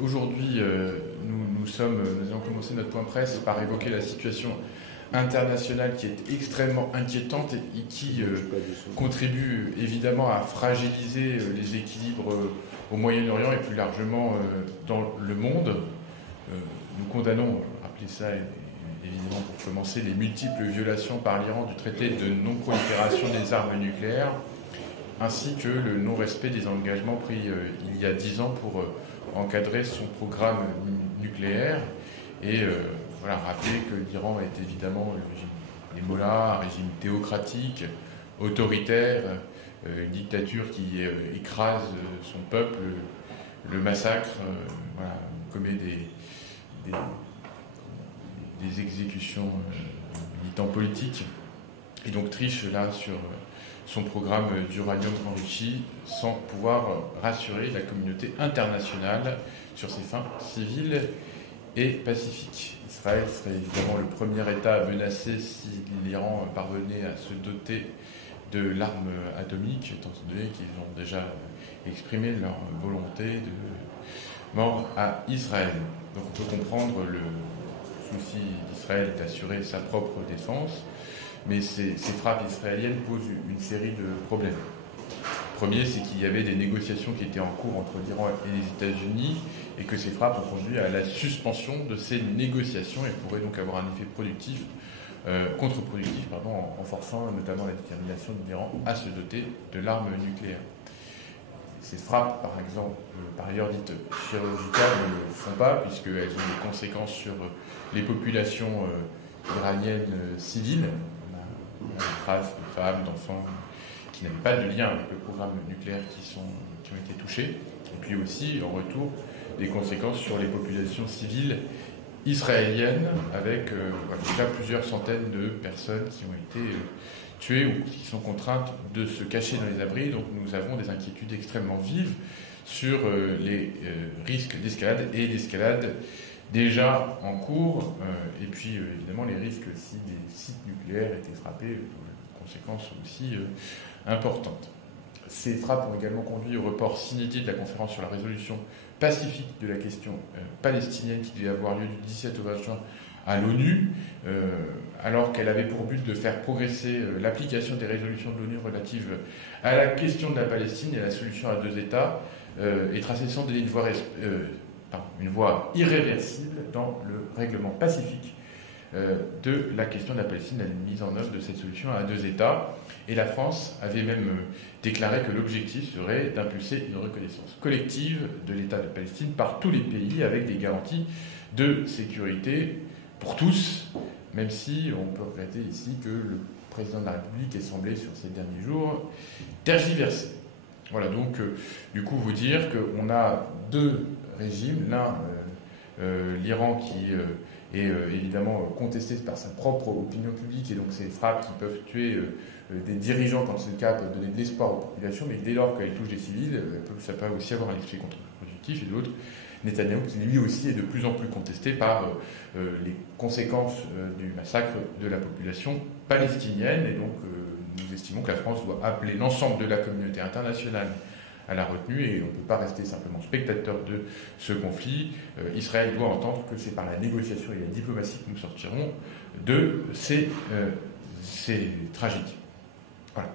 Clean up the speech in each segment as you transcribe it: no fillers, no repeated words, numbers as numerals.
aujourd'hui, nous allons commencer notre point presse par évoquer la situation internationale qui est extrêmement inquiétante et qui contribue évidemment à fragiliser les équilibres au Moyen-Orient et plus largement dans le monde. Nous condamnons, rappelez ça évidemment pour commencer, les multiples violations par l'Iran du traité de non-prolifération des armes nucléaires, ainsi que le non-respect des engagements pris il y a 10 ans pour encadrer son programme nucléaire. Et rappeler que l'Iran est évidemment le régime des mollahs, un régime théocratique, autoritaire, une dictature qui écrase son peuple, le massacre, commet des exécutions de militants politiques, et donc triche là sur son programme d'uranium enrichi sans pouvoir rassurer la communauté internationale sur ses fins civiles et pacifiques. Israël serait évidemment le premier État menacé si l'Iran parvenait à se doter de l'arme atomique, étant donné qu'ils ont déjà exprimé leur volonté de mort à Israël. Donc on peut comprendre le souci d'Israël d'assurer sa propre défense, mais ces frappes israéliennes posent une série de problèmes. Le premier, c'est qu'il y avait des négociations qui étaient en cours entre l'Iran et les États-Unis, et que ces frappes ont conduit à la suspension de ces négociations et pourraient donc avoir un effet contre-productif, en forçant notamment la détermination de l'Iran à se doter de l'arme nucléaire. Ces frappes, par exemple, par ailleurs dites chirurgicales, ne le font pas, puisqu'elles ont des conséquences sur les populations iraniennes civiles. On a des traces de femmes, d'enfants qui n'avaient pas de lien avec le programme nucléaire qui ont été touchés. Et puis aussi, en retour, des conséquences sur les populations civiles israéliennes, avec déjà plusieurs centaines de personnes qui ont été tuées ou qui sont contraintes de se cacher dans les abris. Donc nous avons des inquiétudes extrêmement vives sur les risques d'escalade et d'escalade déjà en cours, et puis évidemment les risques si des sites nucléaires étaient frappés, des conséquences aussi importantes. Ces frappes ont également conduit au report sine die de la conférence sur la résolution pacifique de la question palestinienne qui devait avoir lieu du 17 au 20 juin à l'ONU, alors qu'elle avait pour but de faire progresser l'application des résolutions de l'ONU relatives à la question de la Palestine et à la solution à 2 États, et tracer sans délai une voie irréversible dans le règlement pacifique de la question de la Palestine, la mise en œuvre de cette solution à 2 États. Et la France avait même déclaré que l'objectif serait d'impulser une reconnaissance collective de l'État de Palestine par tous les pays avec des garanties de sécurité pour tous, même si on peut regretter ici que le président de la République ait semblé sur ces derniers jours tergiverser. Voilà, donc du coup vous dire qu'on a 2 régimes, l'un l'Iran qui est évidemment contesté par sa propre opinion publique, et donc ces frappes qui peuvent tuer des dirigeants quand c'est le cas peuvent donner de l'espoir aux populations, mais dès lors qu'elles touchent des civils, ça peut aussi avoir un effet contre-productif. Et d'autres, Netanyahou qui lui aussi est de plus en plus contesté par les conséquences du massacre de la population palestinienne, et donc nous estimons que la France doit appeler l'ensemble de la communauté internationale à la retenue, et on ne peut pas rester simplement spectateur de ce conflit. Israël doit entendre que c'est par la négociation et la diplomatie que nous sortirons de ces tragédies. Voilà.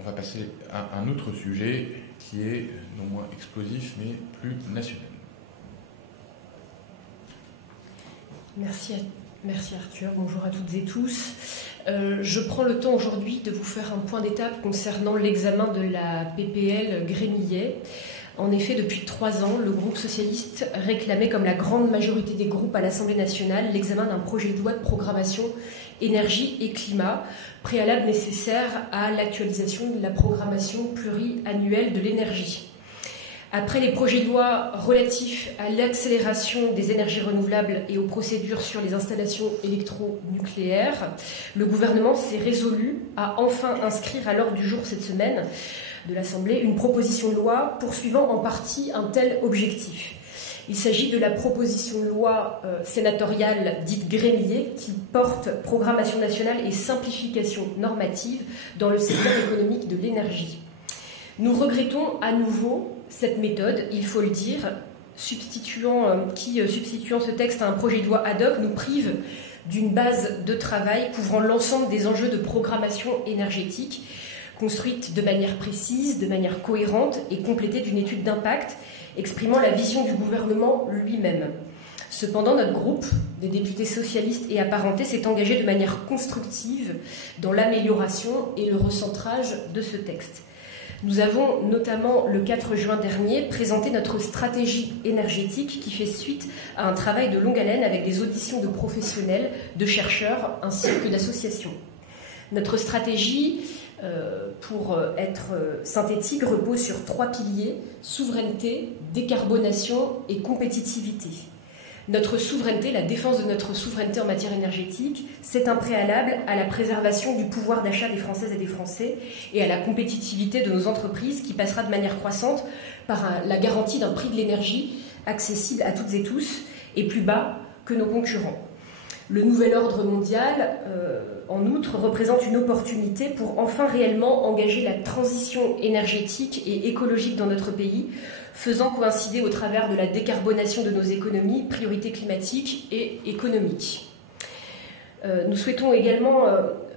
On va passer à un autre sujet qui est non moins explosif mais plus national. Merci Arthur, bonjour à toutes et tous. Je prends le temps aujourd'hui de vous faire un point d'étape concernant l'examen de la PPL Gremillet. En effet, depuis 3 ans, le groupe socialiste réclamait, comme la grande majorité des groupes à l'Assemblée nationale, l'examen d'un projet de loi de programmation énergie et climat, préalable nécessaire à l'actualisation de la programmation pluriannuelle de l'énergie. Après les projets de loi relatifs à l'accélération des énergies renouvelables et aux procédures sur les installations électronucléaires, le gouvernement s'est résolu à enfin inscrire à l'ordre du jour cette semaine de l'Assemblée une proposition de loi poursuivant en partie un tel objectif. Il s'agit de la proposition de loi sénatoriale dite Gremillet qui porte programmation nationale et simplification normative dans le secteur économique de l'énergie. Nous regrettons à nouveau cette méthode, il faut le dire, substituant ce texte à un projet de loi ad hoc, nous prive d'une base de travail couvrant l'ensemble des enjeux de programmation énergétique, construite de manière précise, de manière cohérente et complétée d'une étude d'impact exprimant la vision du gouvernement lui-même. Cependant, notre groupe, des députés socialistes et apparentés, s'est engagé de manière constructive dans l'amélioration et le recentrage de ce texte. Nous avons notamment, le 4 juin dernier, présenté notre stratégie énergétique qui fait suite à un travail de longue haleine avec des auditions de professionnels, de chercheurs ainsi que d'associations. Notre stratégie, pour être synthétique, repose sur 3 piliers: souveraineté, décarbonation et compétitivité. Notre souveraineté, la défense de notre souveraineté en matière énergétique, c'est un préalable à la préservation du pouvoir d'achat des Françaises et des Français et à la compétitivité de nos entreprises qui passera de manière croissante par la garantie d'un prix de l'énergie accessible à toutes et tous et plus bas que nos concurrents. Le nouvel ordre mondial, en outre, représente une opportunité pour enfin réellement engager la transition énergétique et écologique dans notre pays, faisant coïncider au travers de la décarbonation de nos économies, priorités climatiques et économiques. Nous souhaitons également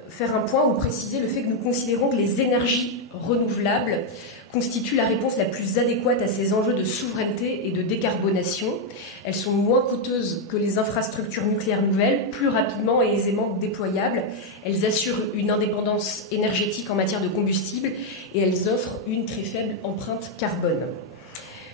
faire un point ou préciser le fait que nous considérons que les énergies renouvelables constituent la réponse la plus adéquate à ces enjeux de souveraineté et de décarbonation. Elles sont moins coûteuses que les infrastructures nucléaires nouvelles, plus rapidement et aisément déployables. Elles assurent une indépendance énergétique en matière de combustible et elles offrent une très faible empreinte carbone.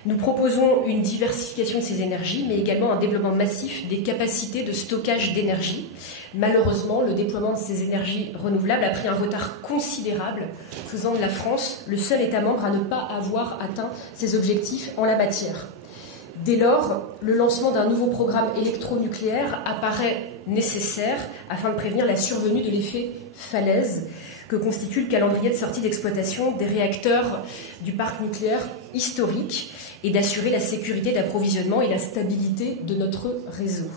Nous proposons une diversification de ces énergies, mais également un développement massif des capacités de stockage d'énergie. Malheureusement, le déploiement de ces énergies renouvelables a pris un retard considérable, faisant de la France le seul État membre à ne pas avoir atteint ses objectifs en la matière. Dès lors, le lancement d'un nouveau programme électronucléaire apparaît nécessaire afin de prévenir la survenue de l'effet falaise que constitue le calendrier de sortie d'exploitation des réacteurs du parc nucléaire historique et d'assurer la sécurité d'approvisionnement et la stabilité de notre réseau.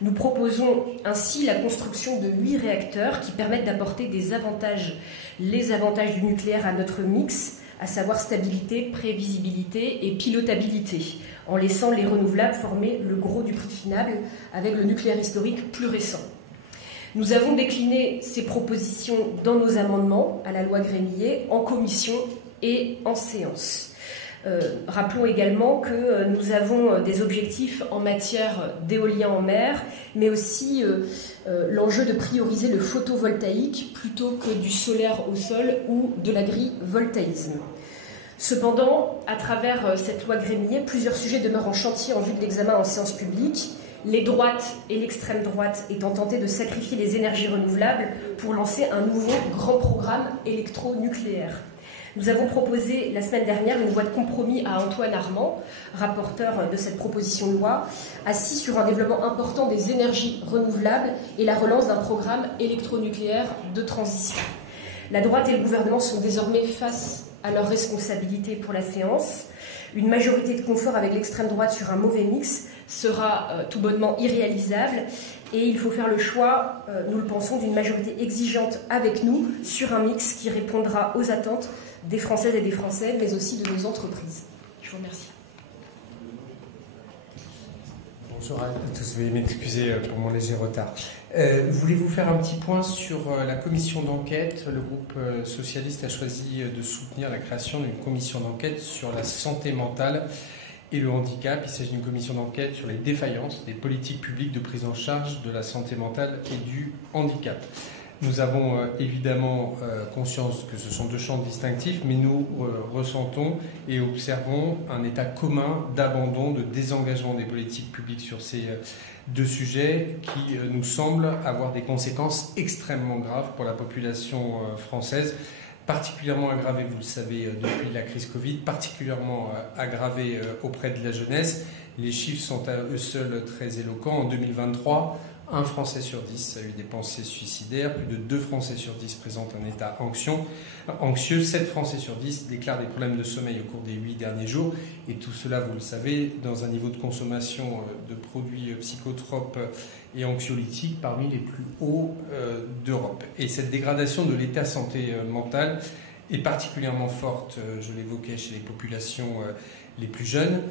Nous proposons ainsi la construction de 8 réacteurs qui permettent d'apporter les avantages du nucléaire à notre mix, à savoir stabilité, prévisibilité et pilotabilité, en laissant les renouvelables former le gros du prix final avec le nucléaire historique plus récent. Nous avons décliné ces propositions dans nos amendements à la loi Grémillet, en commission et en séance. Rappelons également que nous avons des objectifs en matière d'éolien en mer, mais aussi l'enjeu de prioriser le photovoltaïque plutôt que du solaire au sol ou de l'agrivoltaïsme. Cependant, à travers cette loi Grémillet, plusieurs sujets demeurent en chantier en vue de l'examen en séance publique, les droites et l'extrême droite étant tentés de sacrifier les énergies renouvelables pour lancer un nouveau grand programme électronucléaire. Nous avons proposé la semaine dernière une voie de compromis à Antoine Armand, rapporteur de cette proposition de loi, assis sur un développement important des énergies renouvelables et la relance d'un programme électronucléaire de transition. La droite et le gouvernement sont désormais face à leurs responsabilités pour la séance. Une majorité de confort avec l'extrême droite sur un mauvais mix sera tout bonnement irréalisable et il faut faire le choix, nous le pensons, d'une majorité exigeante avec nous sur un mix qui répondra aux attentes des Françaises et des Français, mais aussi de nos entreprises. Je vous remercie. Bonjour à tous, veuillez m'excuser pour mon léger retard. Voulez-vous faire un petit point sur la commission d'enquête? Le groupe socialiste a choisi de soutenir la création d'une commission d'enquête sur la santé mentale et le handicap. Il s'agit d'une commission d'enquête sur les défaillances des politiques publiques de prise en charge de la santé mentale et du handicap. Nous avons évidemment conscience que ce sont deux champs distinctifs, mais nous ressentons et observons un état commun d'abandon, de désengagement des politiques publiques sur ces deux sujets qui nous semblent avoir des conséquences extrêmement graves pour la population française, particulièrement aggravées, vous le savez, depuis la crise Covid, particulièrement aggravées auprès de la jeunesse. Les chiffres sont à eux seuls très éloquents. En 2023, 1 Français sur 10 a eu des pensées suicidaires, plus de 2 Français sur 10 présentent un état anxieux, 7 Français sur 10 déclarent des problèmes de sommeil au cours des 8 derniers jours, et tout cela, vous le savez, dans un niveau de consommation de produits psychotropes et anxiolytiques parmi les plus hauts d'Europe. Et cette dégradation de l'état santé mentale est particulièrement forte, je l'évoquais, chez les populations les plus jeunes.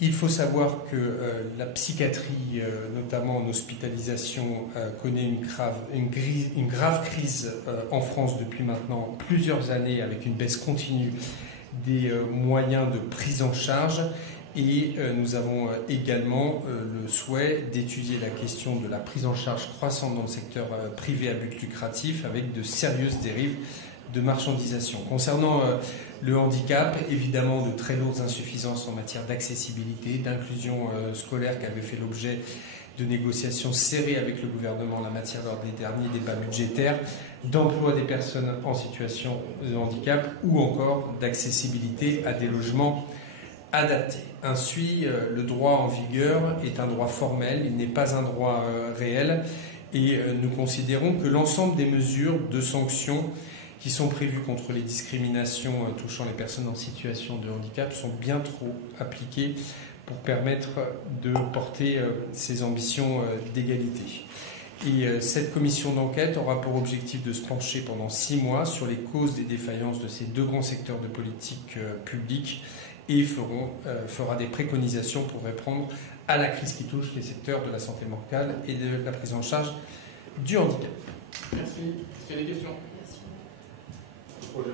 Il faut savoir que la psychiatrie, notamment en hospitalisation, connaît une grave crise en France depuis maintenant plusieurs années, avec une baisse continue des moyens de prise en charge. Et nous avons également le souhait d'étudier la question de la prise en charge croissante dans le secteur privé à but lucratif, avec de sérieuses dérives de marchandisation. Concernant le handicap, évidemment de très lourdes insuffisances en matière d'accessibilité, d'inclusion scolaire qui avait fait l'objet de négociations serrées avec le gouvernement en la matière lors des derniers débats budgétaires, d'emploi des personnes en situation de handicap ou encore d'accessibilité à des logements adaptés. Ainsi, le droit en vigueur est un droit formel, il n'est pas un droit réel et nous considérons que l'ensemble des mesures de sanctions qui sont prévues contre les discriminations touchant les personnes en situation de handicap sont bien trop appliquées pour permettre de porter ces ambitions d'égalité. Et cette commission d'enquête aura pour objectif de se pencher pendant 6 mois sur les causes des défaillances de ces 2 grands secteurs de politique publique et fera des préconisations pour répondre à la crise qui touche les secteurs de la santé mentale et de la prise en charge du handicap. Merci. Est-ce qu'il y a des questions? Alors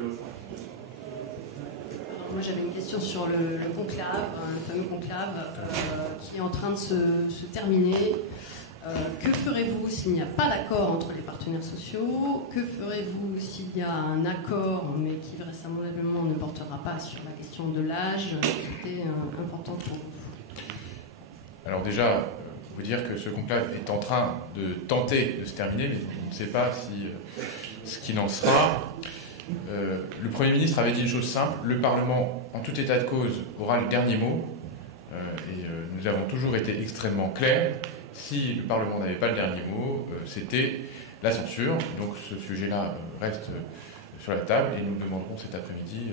moi j'avais une question sur le conclave, le fameux conclave qui est en train de se terminer. Que ferez-vous s'il n'y a pas d'accord entre les partenaires sociaux? Que ferez-vous s'il y a un accord, mais qui vraisemblablement ne portera pas sur la question de l'âge, qui était important pour vous? Alors déjà, il faut dire que ce conclave est en train de tenter de se terminer, mais on ne sait pas ce qu'il en sera. Le Premier ministre avait dit une chose simple: le Parlement, en tout état de cause, aura le dernier mot. Et nous avons toujours été extrêmement clairs. Si le Parlement n'avait pas le dernier mot, c'était la censure. Donc ce sujet-là reste sur la table et nous demanderons cet après-midi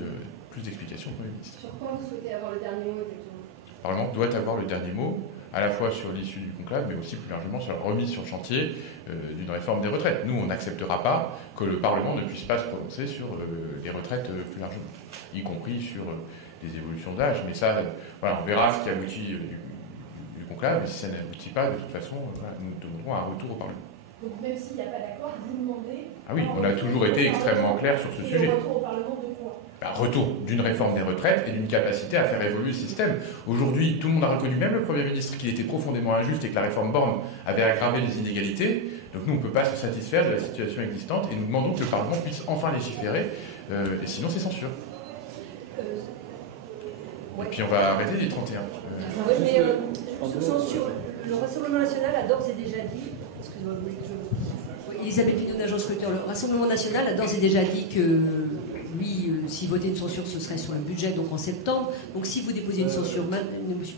plus d'explications au Premier ministre. Sur quoi vous souhaitez avoir le dernier mot exactement? Le Parlement doit avoir le dernier mot, à la fois sur l'issue du conclave, mais aussi plus largement sur la remise sur le chantier d'une réforme des retraites. Nous, on n'acceptera pas que le Parlement ne puisse pas se prononcer sur les retraites plus largement, y compris sur les évolutions d'âge. Mais ça, voilà, on verra ce qui aboutit du conclave, et si ça n'aboutit pas, de toute façon, voilà, nous demanderons un retour au Parlement. Donc même s'il n'y a pas d'accord, vous demandez... Ah oui, on a toujours été extrêmement clair sur ce sujet. Le retour au Parlement de quoi? Un retour d'une réforme des retraites et d'une capacité à faire évoluer le système. Aujourd'hui, tout le monde a reconnu, même le Premier ministre, qu'il était profondément injuste et que la réforme Borne avait aggravé les inégalités. Donc nous, on ne peut pas se satisfaire de la situation existante et nous demandons que le Parlement puisse enfin légiférer, et sinon c'est censure. Et puis on va arrêter les 31. Oui, mais censure, le Rassemblement national a d'ores et déjà dit, excusez-moi, Elisabeth Bidot d'Agence Recruteur, le Rassemblement national a d'ores et déjà dit que lui, s'il votait une censure, ce serait sur un budget, donc en septembre. Donc si vous déposez une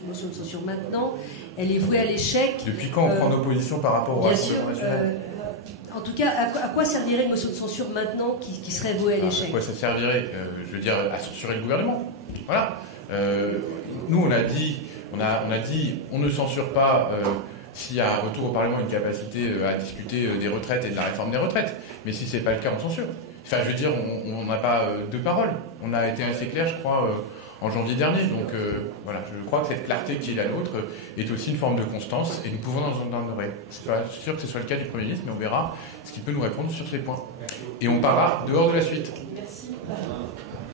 motion de censure maintenant, elle est vouée à l'échec. Depuis quand on prend nos positions par rapport au Rassemblement national? En tout cas, à quoi servirait une motion de censure maintenant qui serait vouée à l'échec? À quoi ça servirait? Je veux dire, à censurer le gouvernement. Voilà. Nous, on a dit, on ne censure pas s'il y a un retour au Parlement, une capacité à discuter des retraites et de la réforme des retraites. Mais si ce n'est pas le cas, on censure. Enfin, je veux dire, on n'a pas deux paroles. On a été assez clair, je crois, en janvier dernier. Donc, voilà, je crois que cette clarté qui est la nôtre est aussi une forme de constance et nous pouvons en honorer. Je ne suis pas sûr que ce soit le cas du Premier ministre, mais on verra ce qu'il peut nous répondre sur ces points. Et on parlera dehors de la suite. Merci.